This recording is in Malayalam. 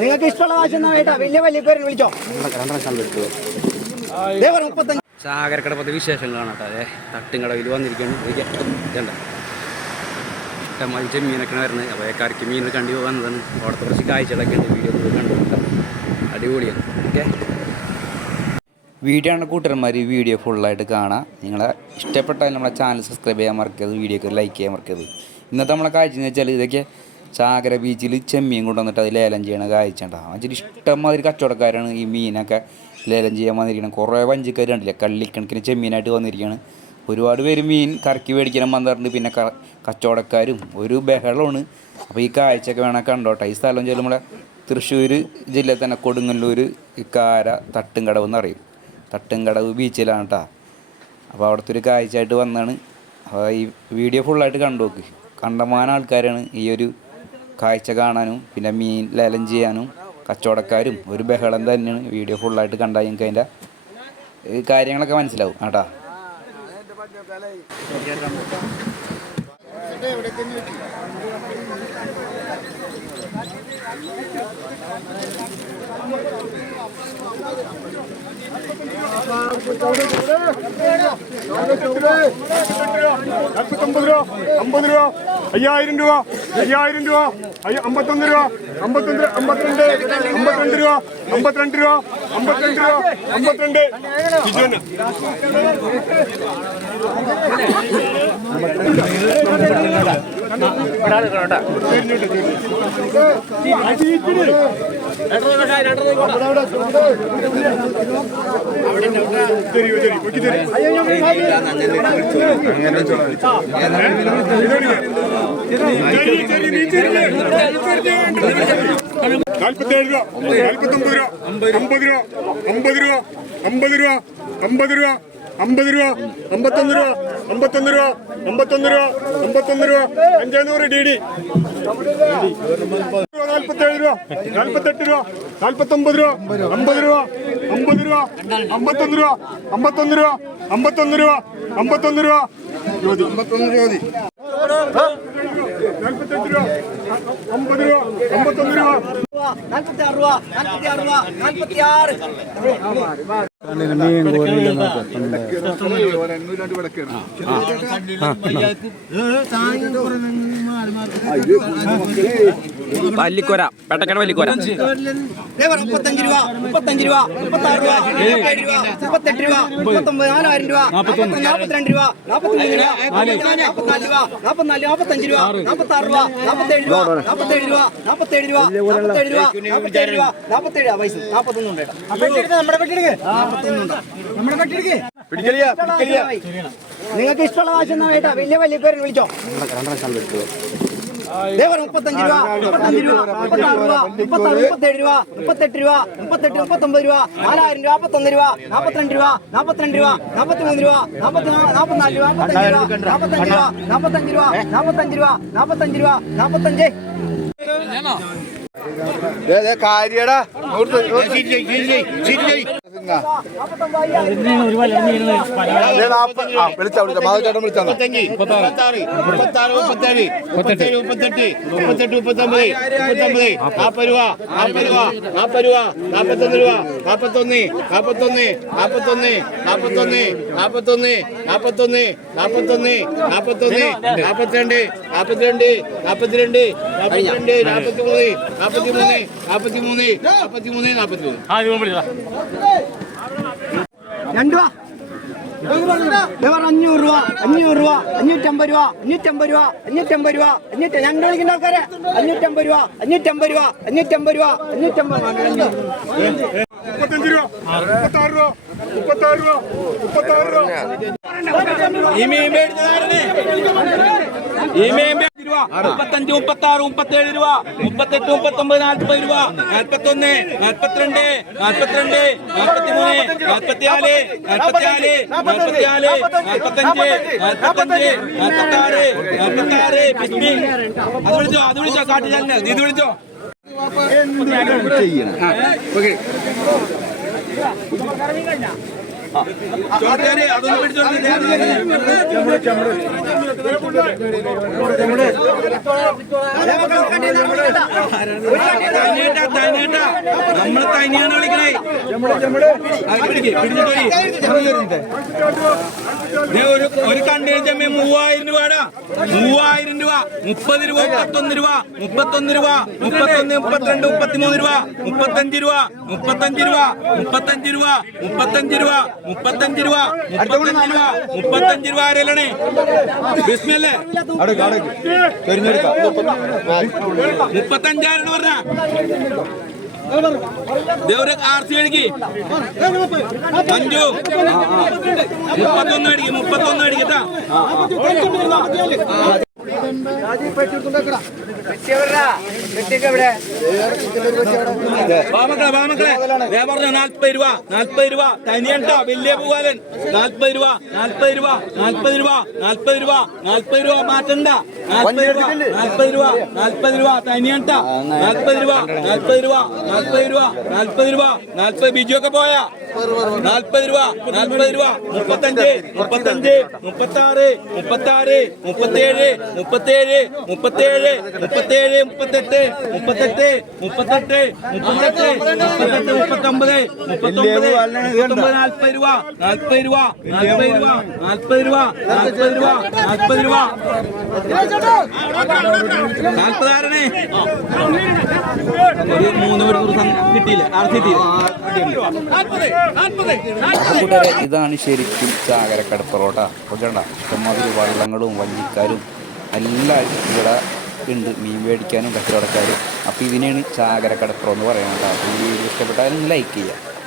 നിങ്ങൾക്ക് ഇഷ്ടമുള്ള വാശം വലിയ വലിയ പേര് വിളിച്ചോ. ദേ പത്ത് വിശേഷം വിശേഷങ്ങളാണ് കേട്ടോ. അതെ തട്ടുംകടവിൽ വന്നിരിക്കുകയാണ് മത്സ്യം മീനൊക്കെ വരുന്നത്. അപ്പോൾ കറിക്ക് മീനൊക്കെ കണ്ടു പോകാൻ അവിടുത്തെ കുറച്ച് കാഴ്ചകളൊക്കെ ഉണ്ട്. വീഡിയോ കണ്ടു നോക്കാം. അടിപൊളിയാണ്. ഓക്കെ? വീഡിയോ ആണ് കൂട്ടന്മാർ ഈ വീഡിയോ ഫുള്ളായിട്ട് കാണാം. നിങ്ങളെ ഇഷ്ടപ്പെട്ടാൽ നമ്മളെ ചാനൽ സബ്സ്ക്രൈബ് ചെയ്യാൻ മറക്കരുത് വീഡിയോക്ക് ലൈക്ക് ചെയ്യാൻ മറക്കരുത്. ഇന്നത്തെ നമ്മളെ കാഴ്ച എന്ന് വെച്ചാൽ ഇതൊക്കെ ചാകര ബീച്ചിൽ ചെമ്മീൻ കൊണ്ടുവന്നിട്ട് അത് ലേലം ചെയ്യണ കാഴ്ച ഉണ്ടാകും അതിൽ ഇഷ്ടംമാതിരി കച്ചവടക്കാരാണ് ഈ മീനൊക്കെ ലേലം ചെയ്യാൻ വന്നിരിക്കണം കുറേ വഞ്ചിക്കാർ കള്ളിക്കണക്കിന് ചെമ്മീനായിട്ട് വന്നിരിക്കുകയാണ് ഒരുപാട് പേര് മീൻ കറക്കി മേടിക്കണം വന്നിട്ടുണ്ട് പിന്നെ കച്ചവടക്കാരും ഒരു ബഹളമാണ്. അപ്പോൾ ഈ കാഴ്ചയൊക്കെ വേണം കണ്ടോട്ടെ. ഈ സ്ഥലം നമ്മളെ തൃശ്ശൂർ ജില്ലയിൽ തന്നെ കൊടുങ്ങല്ലൂർ ഇക്കാര തട്ടുംകടവ് എന്നറിയും തട്ടുംകടവ് ബീച്ചിലാണ് കേട്ടോ അപ്പോൾ അവിടുത്തെ ഒരു കാഴ്ചയായിട്ട് വന്നാണ്. അപ്പോൾ ഈ വീഡിയോ ഫുള്ളായിട്ട് കണ്ടു നോക്ക്. കണ്ടമാനം ആൾക്കാരാണ് ഈ ഒരു കാഴ്ച കാണാനും പിന്നെ മീൻ ലേലം ചെയ്യാനും കച്ചവടക്കാരും ഒരു ബഹളം തന്നെയാണ് വീഡിയോ ഫുള്ളായിട്ട് കണ്ടാൽ നിങ്ങൾക്ക് അതിന്റെ കാര്യങ്ങളൊക്കെ മനസ്സിലാവും. കേട്ടാ നാൽപ്പത്തൊമ്പത് രൂപ അമ്പത് രൂപ അയ്യായിരം രൂപ അയ്യായിരം രൂപ അമ്പത്തൊന്ന് രൂപ അമ്പത്തൊന്ന് അമ്പത്തിരണ്ട് അമ്പത്തിരണ്ട് രൂപ അമ്പത്തിരണ്ട് രൂപ അമ്പത്തിരണ്ട് രൂപ അമ്പത്തിരണ്ട്. നാൽപ്പത്തേഴ് രൂപ നാൽപ്പത്തൊമ്പത് രൂപ അമ്പത് രൂപ അമ്പത് രൂപ അമ്പത് രൂപ അമ്പത് രൂപ അമ്പത് രൂപ അമ്പത്തൊന്ന് രൂപ അമ്പത്തൊന്ന് രൂപ അമ്പത്തൊന്ന് രൂപ അമ്പത്തൊന്ന് രൂപ. അഞ്ചാനൂറ് ഡി ഡി. നാൽപ്പത്തേഴ് രൂപ നാൽപ്പത്തെട്ട് രൂപ നാൽപ്പത്തൊമ്പത് രൂപ അമ്പത് രൂപ അമ്പത് രൂപ അമ്പത്തൊന്ന് രൂപ അമ്പത്തൊന്ന് രൂപ അമ്പത്തൊന്ന് രൂപ അമ്പത്തൊന്ന് രൂപ. ജ്യോതി അമ്പത്തൊന്ന് ജ്യോതി നാൽപ്പത്തെട്ട് രൂപ അമ്പത് രൂപ അമ്പത്തൊന്ന് രൂപ. നാൽപ്പത്തി ആറ് രൂപ നാൽപ്പത്തി ആറ് രൂപ നാൽപ്പത്തി ആറ് ആ വല്ലിക്കോര പെട്ടക്കട പറഞ്ഞു, മുപ്പത്തഞ്ച് രൂപ മുപ്പത്തഞ്ച് രൂപ മുപ്പത്താറ് രൂപ മുപ്പത്തേഴ് രൂപ മുപ്പത്തെട്ട് രൂപ മുപ്പത്തൊമ്പത് നാലായിരം രൂപ നാൽപ്പത്തിരണ്ട് രൂപ നാൽപ്പത്തിമൂന്ന് രൂപ നാൽപ്പത്തിനാല് രൂപ നാൽപ്പത്തിനാല് നാൽപ്പത്തഞ്ച് രൂപ നാൽപ്പത്താറ് രൂപ നാൽപ്പത്തേഴ് രൂപ നാൽപ്പത്തേഴ് രൂപ നാൽപ്പത്തേഴ് രൂപ നാൽപ്പത്തേഴ് രൂപ നാൽപ്പത്തേഴ് രൂപ നാൽപ്പത്തേഴ് പൈസ. നാൽപ്പത്തൊന്നും ഉണ്ട് നമ്മുടെ പെട്ടിയെടുക്ക് നമ്മുടെ പെട്ടിയെടുക്ക് പിടിക്കലിയാ പിടിക്കലിയാ. നിങ്ങൾക്ക് ഇഷ്ടമുള്ള കാശ് എന്നാ വലിയ വലിയ പേര് വിളിച്ചോ. മുപ്പത്തഞ്ച് രൂപ. മുപ്പത്തഞ്ച് രൂപ മുപ്പത്താറ് രൂപ മുപ്പത്താറ് മുപ്പത്തേഴ് രൂപ മുപ്പത്തെട്ട് രൂപ മുപ്പത്തെട്ട് മുപ്പത്തൊമ്പത് രൂപ നാലായിരം രൂപ നാൽപ്പത്തൊന്ന് രൂപ നാൽപ്പത്തിരണ്ട് രൂപ നാൽപ്പത്തിരണ്ട് രൂപ നാൽപ്പത്തിമൂന്ന് രൂപ നാൽപ്പത്തി നാൽപ്പത്തിനാല് രൂപ നാൽപ്പത്തഞ്ച് രൂപ നാൽപ്പത്തഞ്ച് രൂപ നാൽപ്പത്തഞ്ച് രൂപ നാൽപ്പത്തഞ്ച് രൂപ നാൽപ്പത്തഞ്ച് കാര്യടാ. രൂപ നാൽപ്പത് രൂപ. നാൽപ്പത് രൂപ നാൽപ്പത്തൊന്ന് രൂപ നാൽപ്പത്തൊന്ന് നാൽപ്പത്തൊന്ന് നാൽപ്പത്തൊന്ന് നാൽപ്പത്തൊന്ന് നാൽപ്പത്തൊന്ന് നാൽപ്പത്തൊന്ന് നാൽപ്പത്തൊന്ന് നാൽപ്പത്തൊന്ന് നാപ്പത്തിമൂന്ന് നാപ്പത്തിമൂന്ന് നാപ്പത്തിമൂന്ന് നാപ്പത്തിമൂന്ന് നാൽപ്പത്തിമൂന്ന് നാൽപ്പത്തിമൂന്ന് നാൽപ്പത്തിമൂന്ന് നാൽപ്പത്തിമൂന്ന് നാൽപ്പത്തിമൂന്ന് രണ്ട് രൂപ. അഞ്ഞൂറ് രൂപ അഞ്ഞൂറ് രൂപ അഞ്ഞൂറ്റമ്പത് രൂപ അഞ്ഞൂറ്റമ്പത് രൂപ അഞ്ഞൂറ്റമ്പത് രൂപ അഞ്ഞൂറ്റ ഞങ്ങൾ വിളിക്കുന്ന ആൾക്കാരെ അഞ്ഞൂറ്റമ്പത് രൂപ അഞ്ഞൂറ്റമ്പത് രൂപ അഞ്ഞൂറ്റമ്പത് രൂപ അഞ്ഞൂറ്റമ്പത് മുപ്പത്തഞ്ച് രൂപ മുപ്പത്താറ് രൂപ മുപ്പത്താറ് രൂപ മുപ്പത്താറ് രൂപ. രൂപ മുപ്പത്തഞ്ച് മുപ്പത്തി ആറ് മുപ്പത്തി ഏഴ് രൂപ മുപ്പത്തെട്ട് മുപ്പത്തി ഒമ്പത് നാൽപ്പത് രൂപ നാൽപ്പത്തി ഒന്ന് നാൽപ്പത്തിരണ്ട് നാൽപ്പത്തിരണ്ട് നാൽപ്പത്തിമൂന്ന് നാൽപ്പത്തിനാല് നാൽപ്പത്തിനാല് നാൽപ്പത്തിനാല് നാൽപ്പത്തഞ്ച് നാൽപ്പത്തഞ്ച് നാൽപ്പത്തി ആറ് നാൽപ്പത്തി ആറ് അത് വിളിച്ചോ അത് വിളിച്ചോ കാട്ടിച്ചാലിന് ഇത് വിളിച്ചോ ചെയ്യണം ഓക്കെ ചോദിച്ചാൽ അതൊന്നും പിടിച്ചോണ്ടില്ല ഒരു ഒരു ചെമ്മീൻ മൂവായിരം രൂപടാ മൂവായിരം രൂപ മുപ്പത് രൂപ മുപ്പത്തൊന്ന് രൂപ മുപ്പത്തൊന്ന് രൂപ മുപ്പത്തൊന്ന് മുപ്പത്തിരണ്ട് മുപ്പത്തിമൂന്ന് രൂപ മുപ്പത്തഞ്ച് രൂപ മുപ്പത്തഞ്ച് രൂപ മുപ്പത്തഞ്ച് രൂപ മുപ്പത്തഞ്ച് രൂപ മുപ്പത്തഞ്ച് രൂപ മുപ്പത്തഞ്ച് രൂപ മുപ്പത്തഞ്ച് രൂപ ആരല്ലേ മുപ്പത്തഞ്ചായിരം പറഞ്ഞ. ഒരു ആർ സി അടിക്ക്. അഞ്ചു മുപ്പത്തൊന്ന് അടിക്ക് മുപ്പത്തൊന്ന് മേടിക്കട്ടാ വാമക്കളെ വാമക്കളെ ഞാൻ പറഞ്ഞു നാൽപ്പത് രൂപ നാല്പത് രൂപ തനിയണ്ട വലിയ പൂവാലൻ നാൽപ്പത് രൂപ നാല്പത് രൂപ നാല്പത് രൂപ നാല്പത് രൂപ നാല്പത് രൂപ മാറ്റണ്ട നാല്പത് രൂപ നാല്പത് രൂപ നാൽപ്പത് രൂപ തനിയണ്ട നാൽപ്പത് രൂപ നാല്പത് രൂപ നാല്പത് രൂപ നാല്പത് രൂപ നാൽപ്പത് ബിജു ഒക്കെ പോയാ നാൽപ്പത് രൂപ നാല്പത് രൂപ മുപ്പത്തഞ്ച് മുപ്പത്തഞ്ച് മുപ്പത്തി ആറ് മുപ്പത്തി ആറ് മുപ്പത്തേഴ് മുപ്പത്തേഴ് മുപ്പത്തേഴ് മുപ്പത്തേഴ് മുപ്പത്തെട്ട് മുപ്പത്തെട്ട് മുപ്പത്തെട്ട് മുപ്പത്തെട്ട് മുപ്പത്തെട്ട് മുപ്പത്തൊമ്പത് മുപ്പത്തൊമ്പത് മുപ്പത്തൊമ്പത് നാല്പത് രൂപ നാല്പത് രൂപ നാല്പത് രൂപ നാല്പത് രൂപ നാല്പത് രൂപ നാല്പത് രൂപ. കൂട്ടുകാരെ ഇതാണ് ശരിക്കും ചാകരക്കട പൊറോട്ട. അപ്പോൾ കണ്ട ഇഷ്ടംമാതിരി വള്ളങ്ങളും വഞ്ചിക്കാരും എല്ലാവരും ഇവിടെ ഉണ്ട്. മീൻ മേടിക്കാനും കച്ചവടക്കാരും. അപ്പോൾ ഇതിനെയാണ് ചാകരക്കടപ്പുറം എന്ന് പറയുന്നത്. അപ്പോൾ ഈ വീഡിയോ ഇഷ്ടപ്പെട്ടാലും ലൈക്ക് ചെയ്യുക.